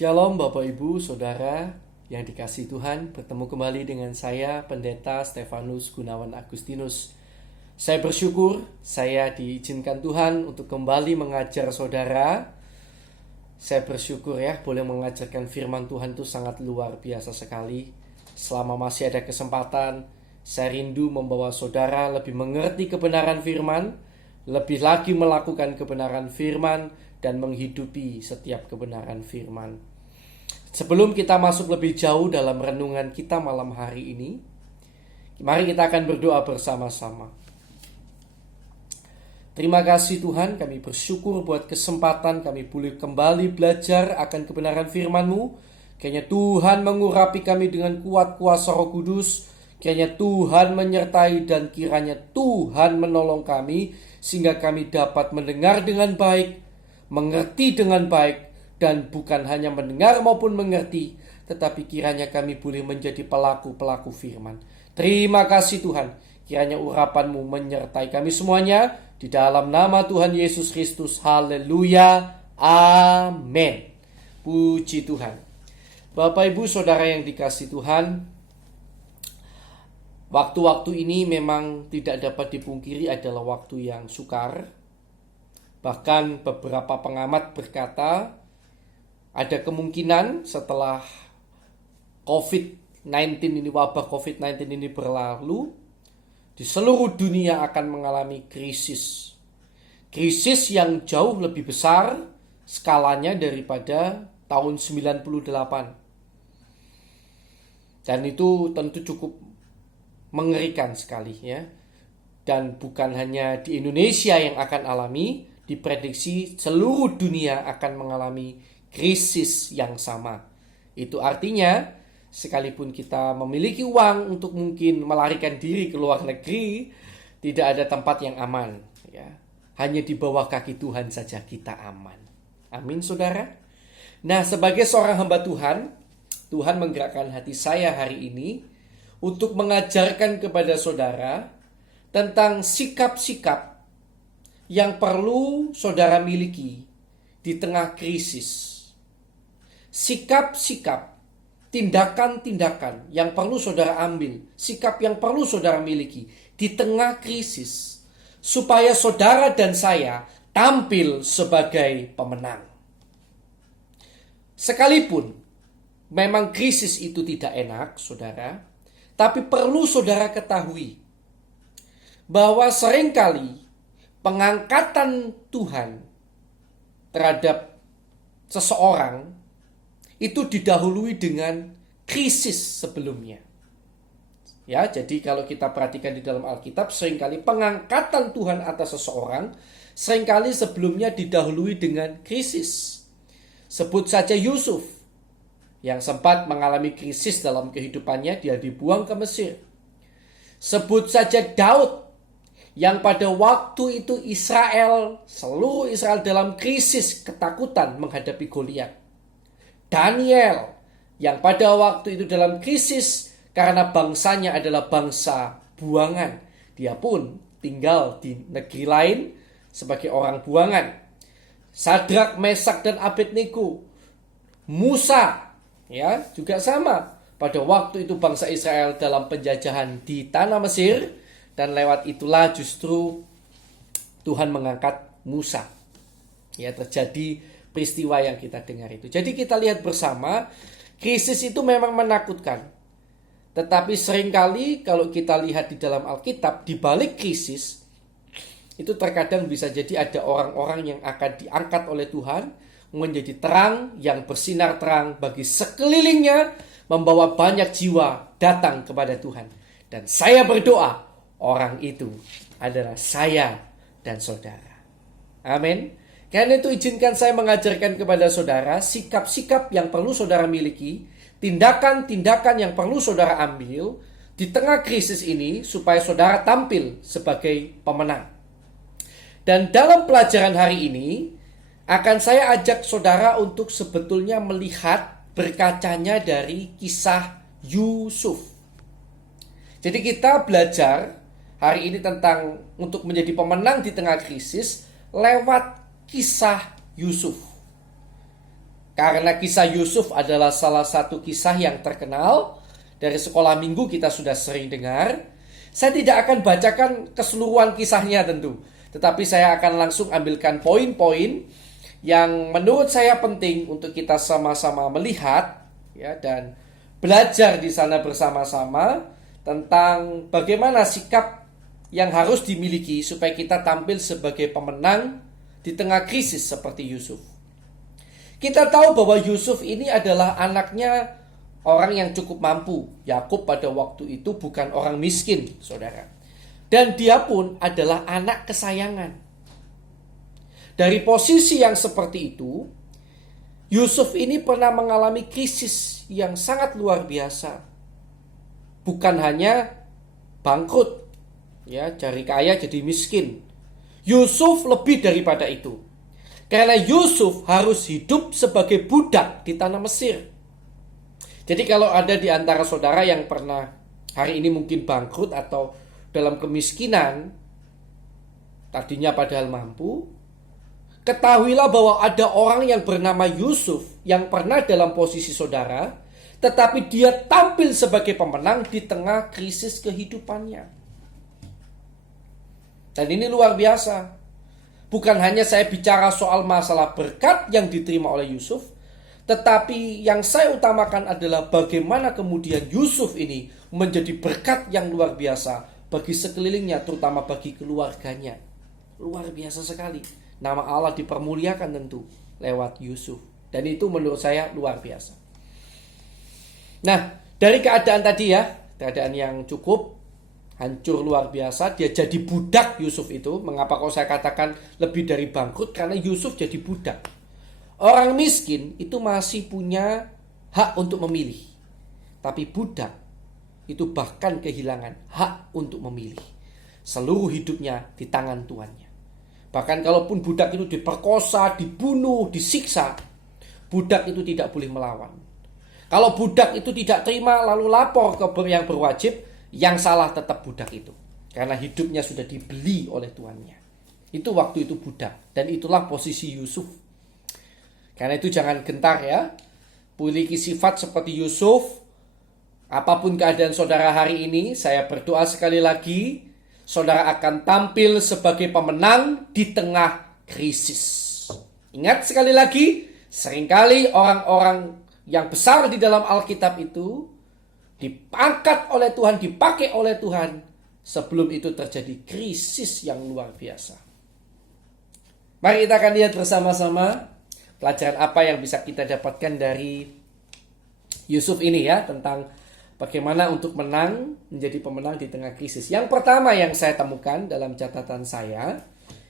Shalom Bapak Ibu Saudara yang dikasihi Tuhan. Bertemu kembali dengan saya Pendeta Stefanus Gunawan Agustinus. Saya bersyukur saya diizinkan Tuhan untuk kembali mengajar saudara. Saya bersyukur ya boleh mengajarkan firman Tuhan itu sangat luar biasa sekali. Selama masih ada kesempatan, saya rindu membawa saudara lebih mengerti kebenaran firman, lebih lagi melakukan kebenaran firman, dan menghidupi setiap kebenaran firman. Sebelum kita masuk lebih jauh dalam renungan kita malam hari ini, mari kita akan berdoa bersama-sama. Terima kasih Tuhan, kami bersyukur buat kesempatan kami boleh kembali belajar akan kebenaran firman-Mu. Kiranya Tuhan mengurapi kami dengan kuat kuasa Roh Kudus. Kiranya Tuhan menyertai dan kiranya Tuhan menolong kami sehingga kami dapat mendengar dengan baik, mengerti dengan baik, dan bukan hanya mendengar maupun mengerti, tetapi kiranya kami boleh menjadi pelaku-pelaku firman. Terima kasih Tuhan, kiranya urapan-Mu menyertai kami semuanya, di dalam nama Tuhan Yesus Kristus. Haleluya, amin. Puji Tuhan. Bapak Ibu Saudara yang dikasihi Tuhan, waktu-waktu ini memang tidak dapat dipungkiri adalah waktu yang sukar. Bahkan beberapa pengamat berkata ada kemungkinan setelah COVID-19 ini, wabah COVID-19 ini berlalu, di seluruh dunia akan mengalami krisis. Krisis yang jauh lebih besar skalanya daripada tahun 98. Dan itu tentu cukup mengerikan sekali ya. Dan bukan hanya di Indonesia yang akan alami, diprediksi seluruh dunia akan mengalami krisis yang sama. Itu artinya sekalipun kita memiliki uang untuk mungkin melarikan diri ke luar negeri, tidak ada tempat yang aman ya. Hanya di bawah kaki Tuhan saja kita aman. Amin saudara. Nah, sebagai seorang hamba Tuhan, Tuhan menggerakkan hati saya hari ini untuk mengajarkan kepada saudara tentang sikap-sikap yang perlu saudara miliki di tengah krisis. Sikap-sikap, tindakan-tindakan yang perlu saudara ambil, sikap yang perlu saudara miliki di tengah krisis, supaya saudara dan saya tampil sebagai pemenang. Sekalipun memang krisis itu tidak enak, saudara, tapi perlu saudara ketahui bahwa seringkali pengangkatan Tuhan terhadap seseorang itu didahului dengan krisis sebelumnya. Ya, jadi kalau kita perhatikan di dalam Alkitab, seringkali pengangkatan Tuhan atas seseorang seringkali sebelumnya didahului dengan krisis. Sebut saja Yusuf yang sempat mengalami krisis dalam kehidupannya, dia dibuang ke Mesir. Sebut saja Daud yang pada waktu itu seluruh Israel dalam krisis ketakutan menghadapi Goliat. Daniel yang pada waktu itu dalam krisis karena bangsanya adalah bangsa buangan. Dia pun tinggal di negeri lain sebagai orang buangan. Sadrak, Mesak, dan Abednego. Musa ya juga sama. Pada waktu itu bangsa Israel dalam penjajahan di tanah Mesir, dan lewat itulah justru Tuhan mengangkat Musa. Ya, terjadi peristiwa yang kita dengar itu. Jadi kita lihat bersama, krisis itu memang menakutkan. Tetapi seringkali kalau kita lihat di dalam Alkitab, di balik krisis, itu terkadang bisa jadi ada orang-orang yang akan diangkat oleh Tuhan, menjadi terang yang bersinar terang bagi sekelilingnya, membawa banyak jiwa datang kepada Tuhan. Dan saya berdoa, orang itu adalah saya dan saudara. Amin. Karena itu izinkan saya mengajarkan kepada saudara sikap-sikap yang perlu saudara miliki, tindakan-tindakan yang perlu saudara ambil di tengah krisis ini supaya saudara tampil sebagai pemenang. Dan dalam pelajaran hari ini akan saya ajak saudara untuk sebetulnya melihat berkacanya dari kisah Yusuf. Jadi kita belajar hari ini tentang untuk menjadi pemenang di tengah krisis lewat kisah Yusuf. Karena kisah Yusuf adalah salah satu kisah yang terkenal, dari sekolah minggu kita sudah sering dengar. Saya tidak akan bacakan keseluruhan kisahnya tentu, tetapi saya akan langsung ambilkan poin-poin yang menurut saya penting untuk kita sama-sama melihat ya, dan belajar di sana bersama-sama tentang bagaimana sikap yang harus dimiliki supaya kita tampil sebagai pemenang di tengah krisis seperti Yusuf. Kita tahu bahwa Yusuf ini adalah anaknya orang yang cukup mampu. Yakub pada waktu itu bukan orang miskin, saudara. Dan dia pun adalah anak kesayangan. Dari posisi yang seperti itu, Yusuf ini pernah mengalami krisis yang sangat luar biasa. Bukan hanya bangkrut, ya, dari kaya jadi miskin. Yusuf lebih daripada itu. Karena Yusuf harus hidup sebagai budak di tanah Mesir. Jadi kalau ada di antara saudara yang pernah hari ini mungkin bangkrut atau dalam kemiskinan, tadinya padahal mampu, ketahuilah bahwa ada orang yang bernama Yusuf yang pernah dalam posisi saudara, tetapi dia tampil sebagai pemenang di tengah krisis kehidupannya. Dan ini luar biasa. Bukan hanya saya bicara soal masalah berkat yang diterima oleh Yusuf, tetapi yang saya utamakan adalah bagaimana kemudian Yusuf ini menjadi berkat yang luar biasa bagi sekelilingnya, terutama bagi keluarganya. Luar biasa sekali. Nama Allah dipermuliakan tentu lewat Yusuf. Dan itu menurut saya luar biasa. Nah, dari keadaan tadi ya, keadaan yang cukup hancur luar biasa, dia jadi budak Yusuf itu. Mengapa kalau saya katakan lebih dari bangkrut? Karena Yusuf jadi budak. Orang miskin itu masih punya hak untuk memilih. Tapi budak itu bahkan kehilangan hak untuk memilih. Seluruh hidupnya di tangan tuannya. Bahkan kalaupun budak itu diperkosa, dibunuh, disiksa, budak itu tidak boleh melawan. Kalau budak itu tidak terima lalu lapor ke yang berwajib, yang salah tetap budak itu. Karena hidupnya sudah dibeli oleh tuannya. Itu waktu itu budak. Dan itulah posisi Yusuf. Karena itu jangan gentar ya. Memiliki sifat seperti Yusuf. Apapun keadaan saudara hari ini, saya berdoa sekali lagi, saudara akan tampil sebagai pemenang di tengah krisis. Ingat sekali lagi, seringkali orang-orang yang besar di dalam Alkitab itu diangkat oleh Tuhan, dipakai oleh Tuhan sebelum itu terjadi krisis yang luar biasa. Mari kita akan lihat bersama-sama pelajaran apa yang bisa kita dapatkan dari Yusuf ini ya, tentang bagaimana untuk menjadi pemenang di tengah krisis. Yang pertama yang saya temukan dalam catatan saya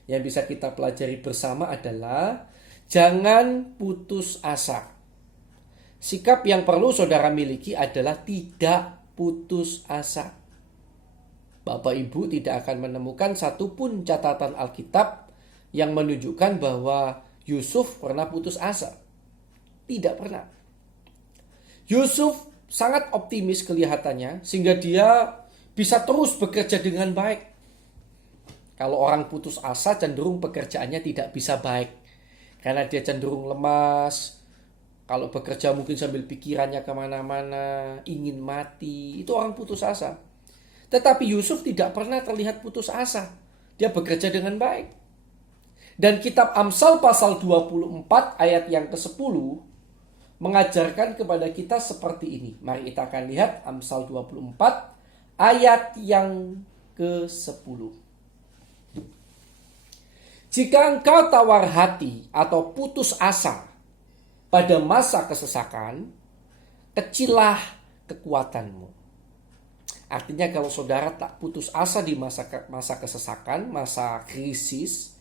yang bisa kita pelajari bersama adalah jangan putus asa. Sikap yang perlu saudara miliki adalah tidak putus asa. Bapak Ibu tidak akan menemukan satupun catatan Alkitab yang menunjukkan bahwa Yusuf pernah putus asa. Tidak pernah. Yusuf sangat optimis kelihatannya sehingga dia bisa terus bekerja dengan baik. Kalau orang putus asa cenderung pekerjaannya tidak bisa baik. Karena dia cenderung lemas. Kalau bekerja mungkin sambil pikirannya kemana-mana, ingin mati. Itu orang putus asa. Tetapi Yusuf tidak pernah terlihat putus asa. Dia bekerja dengan baik. Dan kitab Amsal pasal 24 ayat yang ke-10 mengajarkan kepada kita seperti ini. Mari kita akan lihat Amsal 24 ayat yang ke-10. Jika engkau tawar hati atau putus asa pada masa kesesakan, kecillah kekuatanmu. Artinya kalau saudara tak putus asa di masa kesesakan, masa krisis,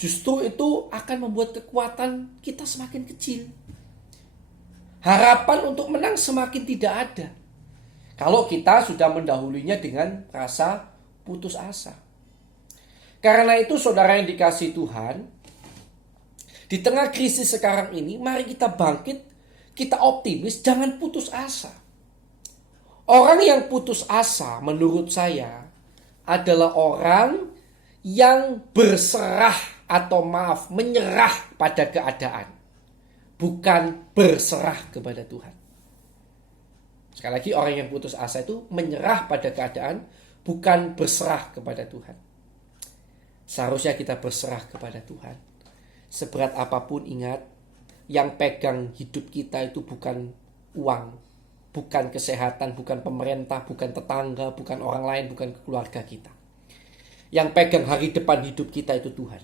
justru itu akan membuat kekuatan kita semakin kecil. Harapan untuk menang semakin tidak ada. Kalau kita sudah mendahulunya dengan rasa putus asa. Karena itu saudara yang dikasihi Tuhan, di tengah krisis sekarang ini, mari kita bangkit, kita optimis, jangan putus asa. Orang yang putus asa menurut saya adalah orang yang berserah atau menyerah pada keadaan. bukan berserah kepada Tuhan. Sekali lagi, orang yang putus asa itu menyerah pada keadaan, bukan berserah kepada Tuhan. Seharusnya kita berserah kepada Tuhan. Seberat apapun, ingat, yang pegang hidup kita itu bukan uang, bukan kesehatan, bukan pemerintah, bukan tetangga, bukan orang lain, bukan keluarga kita. Yang pegang hari depan hidup kita itu Tuhan.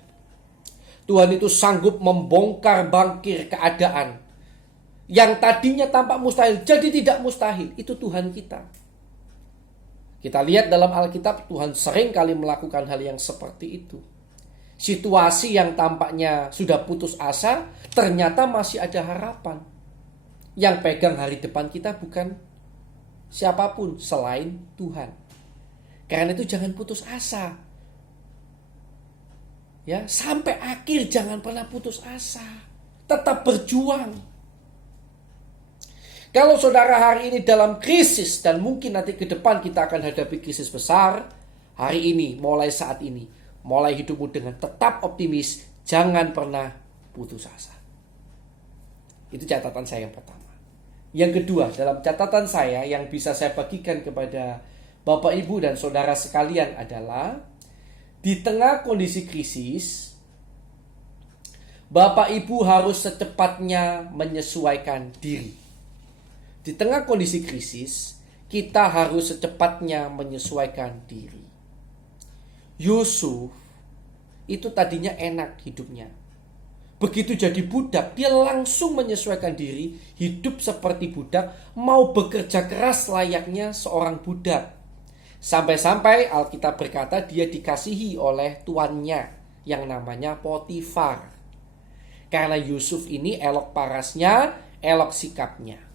Tuhan itu sanggup membongkar bangkir keadaan yang tadinya tampak mustahil jadi tidak mustahil. Itu Tuhan kita. Kita lihat dalam Alkitab, Tuhan sering kali melakukan hal yang seperti itu. Situasi yang tampaknya sudah putus asa, ternyata masih ada harapan. Yang pegang hari depan kita bukan siapapun selain Tuhan. Karena itu jangan putus asa. Ya, sampai akhir jangan pernah putus asa. Tetap berjuang. Kalau saudara hari ini dalam krisis, dan mungkin nanti ke depan kita akan hadapi krisis besar, hari ini, mulai saat ini, mulai hidupmu dengan tetap optimis, jangan pernah putus asa. Itu catatan saya yang pertama. Yang kedua, dalam catatan saya yang bisa saya bagikan kepada Bapak, Ibu, dan saudara sekalian adalah, di tengah kondisi krisis, Bapak Ibu harus secepatnya menyesuaikan diri. Di tengah kondisi krisis, kita harus secepatnya menyesuaikan diri. Yusuf itu tadinya enak hidupnya. Begitu jadi budak, dia langsung menyesuaikan diri, hidup seperti budak, mau bekerja keras layaknya seorang budak. Sampai-sampai Alkitab berkata dia dikasihi oleh tuannya yang namanya Potifar. Karena Yusuf ini elok parasnya, elok sikapnya.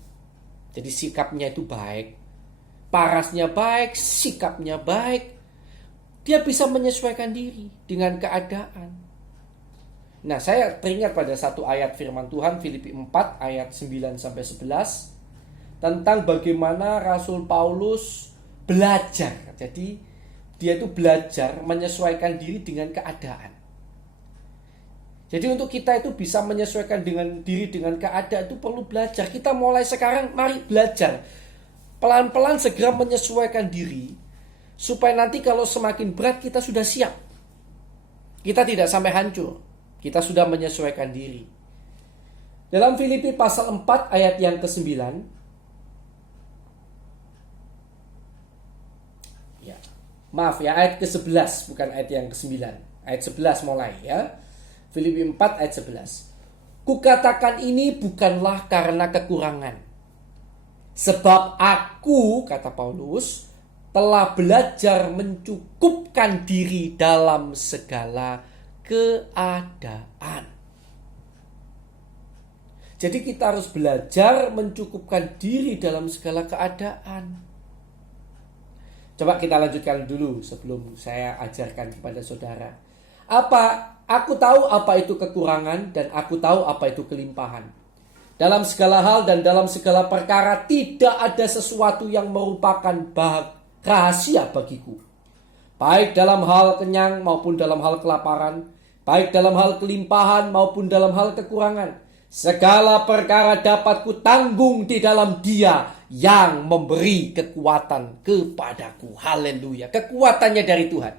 Jadi sikapnya itu baik, parasnya baik, sikapnya baik. Dia bisa menyesuaikan diri dengan keadaan. Nah, saya teringat pada satu ayat firman Tuhan, Filipi 4 ayat 9-11, tentang bagaimana Rasul Paulus belajar. Jadi dia itu belajar menyesuaikan diri dengan keadaan. Jadi untuk kita itu bisa menyesuaikan diri dengan keadaan itu perlu belajar. Kita mulai sekarang, mari belajar. Pelan-pelan segera menyesuaikan diri. Supaya nanti kalau semakin berat kita sudah siap. Kita tidak sampai hancur. Kita sudah menyesuaikan diri. Dalam Filipi pasal 4 ayat yang ke-9. Ya, maaf ya, ayat ke-11 bukan ayat yang ke-9. Ayat 11 mulai ya. Filipi 4 ayat 11. Kukatakan ini bukanlah karena kekurangan. Sebab aku, kata Paulus, telah belajar mencukupkan diri dalam segala keadaan. Jadi kita harus belajar mencukupkan diri dalam segala keadaan. Coba kita lanjutkan dulu sebelum saya ajarkan kepada saudara. Aku tahu apa itu kekurangan dan aku tahu apa itu kelimpahan. Dalam segala hal dan dalam segala perkara tidak ada sesuatu yang merupakan rahasia bagiku. Baik dalam hal kenyang maupun dalam hal kelaparan, baik dalam hal kelimpahan maupun dalam hal kekurangan. Segala perkara dapat kutanggung di dalam Dia yang memberi kekuatan kepadaku. Haleluya. Kekuatannya dari Tuhan.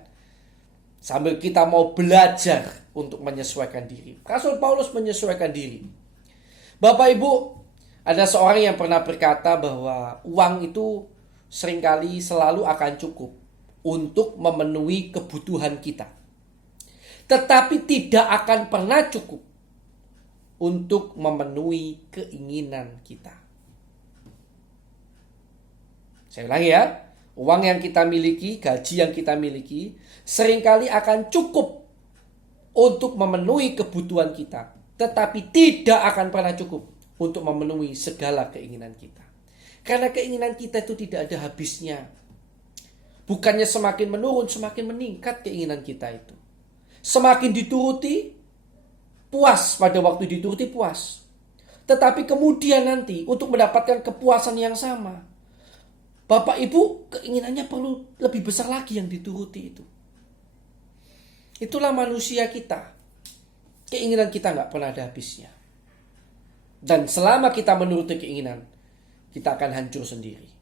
Sambil kita mau belajar untuk menyesuaikan diri. Rasul Paulus menyesuaikan diri. Bapak Ibu, ada seorang yang pernah berkata bahwa uang itu seringkali selalu akan cukup untuk memenuhi kebutuhan kita. Tetapi tidak akan pernah cukup untuk memenuhi keinginan kita. Saya ulangi ya. Uang yang kita miliki, gaji yang kita miliki, seringkali akan cukup untuk memenuhi kebutuhan kita. Tetapi tidak akan pernah cukup untuk memenuhi segala keinginan kita. Karena keinginan kita itu tidak ada habisnya. Bukannya semakin menurun, semakin meningkat keinginan kita itu. Semakin dituruti, puas pada waktu dituruti puas. Tetapi kemudian nanti untuk mendapatkan kepuasan yang sama, Bapak Ibu keinginannya perlu lebih besar lagi yang dituruti itu. Itulah manusia kita. Keinginan kita nggak pernah ada habisnya. Dan selama kita menuruti keinginan, kita akan hancur sendiri.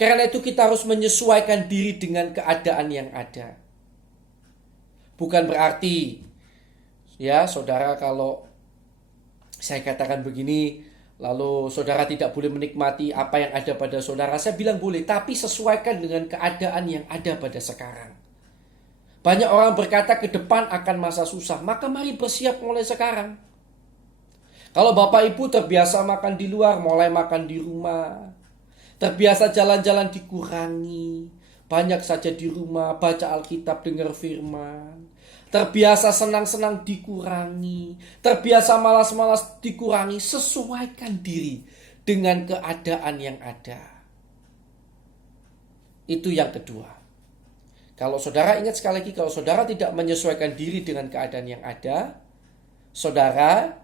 Karena itu kita harus menyesuaikan diri dengan keadaan yang ada. Bukan berarti, ya saudara, kalau saya katakan begini, lalu saudara tidak boleh menikmati apa yang ada pada saudara. Saya bilang boleh, tapi sesuaikan dengan keadaan yang ada pada sekarang. Banyak orang berkata ke depan akan masa susah, maka mari bersiap mulai sekarang. Kalau Bapak Ibu terbiasa makan di luar, mulai makan di rumah. Terbiasa jalan-jalan dikurangi, banyak saja di rumah, baca Alkitab, dengar firman. Terbiasa senang-senang dikurangi, terbiasa malas-malas dikurangi. Sesuaikan diri dengan keadaan yang ada. Itu yang kedua. Kalau saudara, ingat sekali lagi, kalau saudara tidak menyesuaikan diri dengan keadaan yang ada, saudara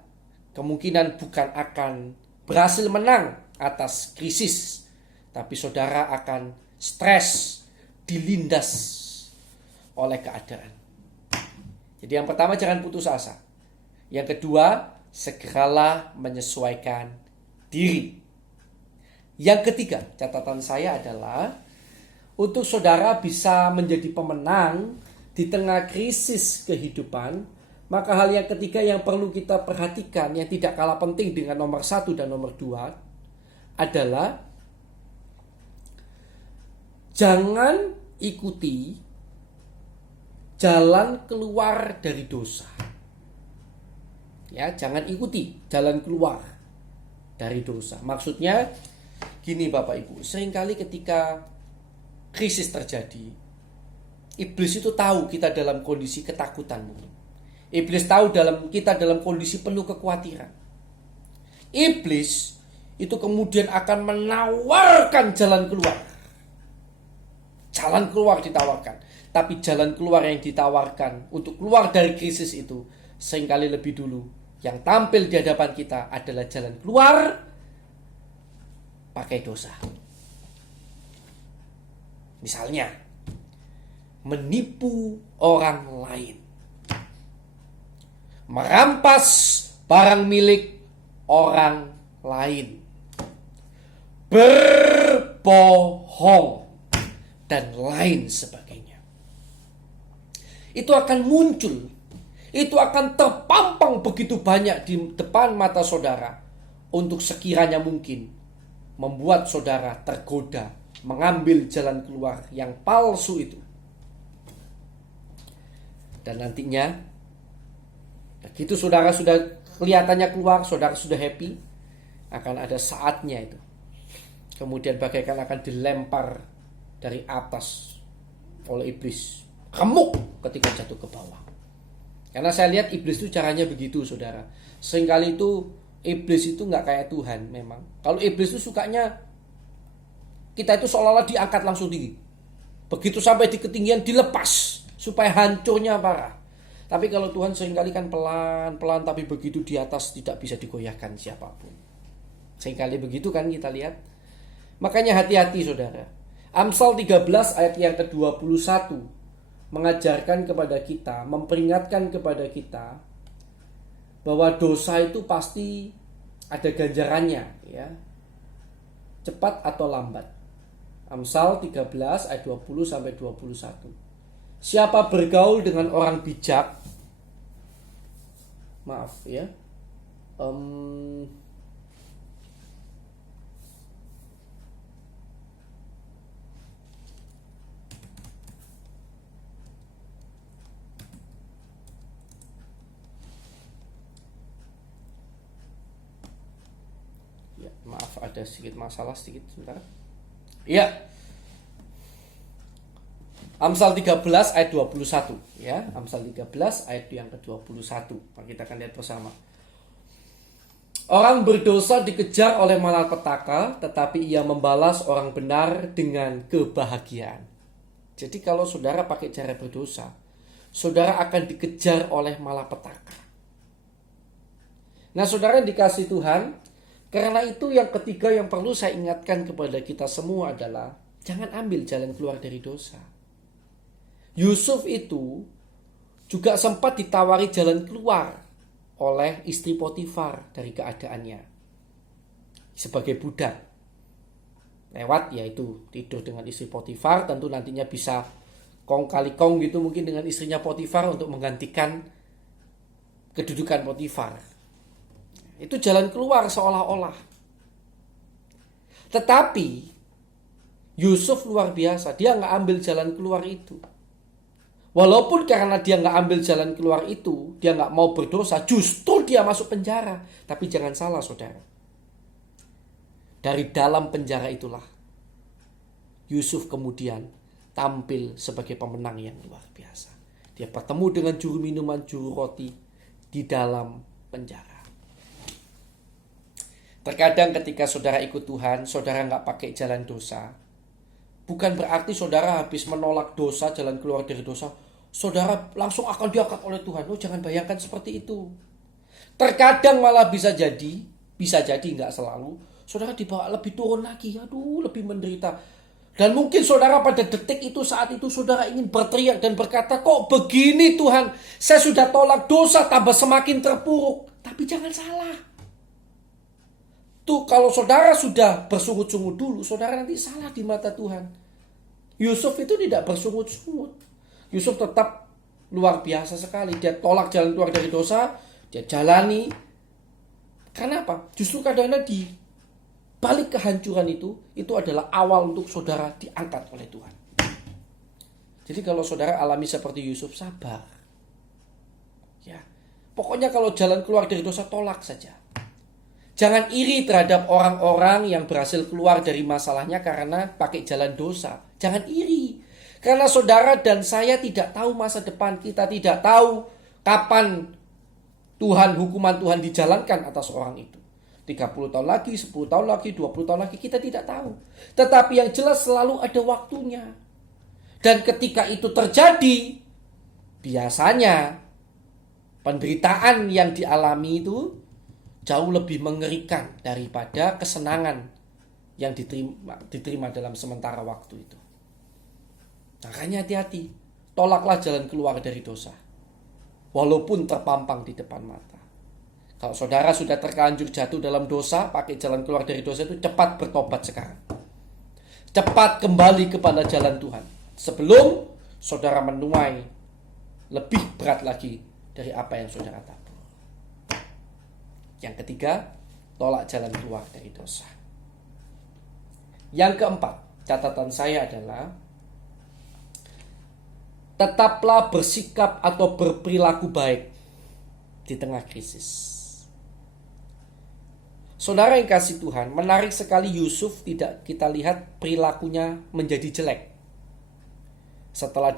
kemungkinan bukan akan berhasil menang atas krisis, tapi saudara akan stres, dilindas oleh keadaan. Jadi yang pertama, jangan putus asa. Yang kedua, segeralah menyesuaikan diri. Yang ketiga, catatan saya adalah untuk saudara bisa menjadi pemenang di tengah krisis kehidupan, maka hal yang ketiga yang perlu kita perhatikan, yang tidak kalah penting dengan nomor 1 dan nomor 2, adalah jangan ikuti jalan keluar dari dosa. Ya, jangan ikuti jalan keluar dari dosa. Maksudnya gini Bapak Ibu, seringkali ketika krisis terjadi, iblis itu tahu kita dalam kondisi ketakutan mungkin. Iblis tahu kita dalam kondisi penuh kekhawatiran. Iblis itu kemudian akan menawarkan jalan keluar. Jalan keluar ditawarkan. Tapi jalan keluar yang ditawarkan untuk keluar dari krisis itu seringkali lebih dulu. Yang tampil di hadapan kita adalah jalan keluar pakai dosa. Misalnya, menipu orang lain, merampas barang milik orang lain, berbohong, dan lain sebagainya. Itu akan muncul, itu akan terpampang begitu banyak di depan mata saudara untuk sekiranya mungkin membuat saudara tergoda mengambil jalan keluar yang palsu itu. Dan nantinya begitu saudara sudah kelihatannya keluar, saudara sudah happy, akan ada saatnya itu kemudian bagaikan akan dilempar dari atas oleh iblis, remuk ketika jatuh ke bawah. Karena saya lihat iblis itu caranya begitu saudara. Seringkali itu iblis itu gak kayak Tuhan memang. Kalau iblis itu sukanya kita itu seolah-olah diangkat langsung tinggi, begitu sampai di ketinggian dilepas supaya hancurnya parah. Tapi kalau Tuhan seringkali kan pelan-pelan, tapi begitu di atas tidak bisa digoyahkan siapapun. Seringkali begitu kan kita lihat. Makanya hati-hati saudara. Amsal 13 ayat yang ke-21 mengajarkan kepada kita, memperingatkan kepada kita bahwa dosa itu pasti ada ganjarannya, ya. Cepat atau lambat. Amsal 13 ayat 20 sampai 21. Siapa bergaul dengan orang bijak, maaf ya, maaf ada sedikit masalah sedikit sebentar. Ya. Amsal 13 ayat 21 ya. Amsal 13 ayat yang ke-21. Kita akan lihat bersama. Orang berdosa dikejar oleh malapetaka, tetapi ia membalas orang benar dengan kebahagiaan. Jadi kalau saudara pakai cara berdosa, saudara akan dikejar oleh malapetaka. Nah, saudara yang dikasihi Tuhan, karena itu yang ketiga yang perlu saya ingatkan kepada kita semua adalah jangan ambil jalan keluar dari dosa. Yusuf itu juga sempat ditawari jalan keluar oleh istri Potifar dari keadaannya sebagai budak. Lewat yaitu tidur dengan istri Potifar, tentu nantinya bisa kong kali kong gitu mungkin dengan istrinya Potifar untuk menggantikan kedudukan Potifar. Itu jalan keluar seolah-olah. Tetapi Yusuf luar biasa, dia nggak ambil jalan keluar itu. Walaupun karena dia nggak ambil jalan keluar itu, dia nggak mau berdosa, justru dia masuk penjara. Tapi jangan salah saudara. Dari dalam penjara itulah Yusuf kemudian tampil sebagai pemenang yang luar biasa. Dia bertemu dengan juru minuman, juru roti di dalam penjara. Terkadang ketika saudara ikut Tuhan, saudara nggak pakai jalan dosa. Bukan berarti saudara habis menolak dosa, jalan keluar dari dosa, saudara langsung akan diangkat oleh Tuhan. Jangan bayangkan seperti itu. Terkadang malah bisa jadi nggak selalu, saudara dibawa lebih turun lagi, lebih menderita. Dan mungkin saudara pada detik itu, saat itu saudara ingin berteriak dan berkata, kok begini Tuhan, saya sudah tolak dosa, tambah semakin terpuruk. Tapi jangan salah. Tuh kalau saudara sudah bersungut-sungut dulu, saudara nanti salah di mata Tuhan. Yusuf itu tidak bersungut-sungut. Yusuf tetap luar biasa sekali. Dia tolak jalan keluar dari dosa, dia jalani. Karena apa? Justru kadang-kadang di balik kehancuran itu adalah awal untuk saudara diangkat oleh Tuhan. Jadi kalau saudara alami seperti Yusuf, sabar. Ya, pokoknya kalau jalan keluar dari dosa, tolak saja. Jangan iri terhadap orang-orang yang berhasil keluar dari masalahnya karena pakai jalan dosa. Jangan iri. Karena saudara dan saya tidak tahu masa depan. Kita tidak tahu kapan hukuman Tuhan dijalankan atas orang itu. 30 tahun lagi, 10 tahun lagi, 20 tahun lagi, kita tidak tahu. Tetapi yang jelas selalu ada waktunya. Dan ketika itu terjadi, biasanya penderitaan yang dialami itu jauh lebih mengerikan daripada kesenangan yang diterima dalam sementara waktu itu. Makanya hati-hati, tolaklah jalan keluar dari dosa, walaupun terpampang di depan mata. Kalau saudara sudah terlanjur jatuh dalam dosa, pakai jalan keluar dari dosa itu cepat bertobat sekarang. Cepat kembali kepada jalan Tuhan, sebelum saudara menuai lebih berat lagi dari apa yang saudara tabur. Yang ketiga, tolak jalan keluar dari dosa. Yang keempat, catatan saya adalah tetaplah bersikap atau berperilaku baik di tengah krisis. Saudara yang kasih Tuhan, menarik sekali Yusuf tidak kita lihat perilakunya menjadi jelek. Setelah dia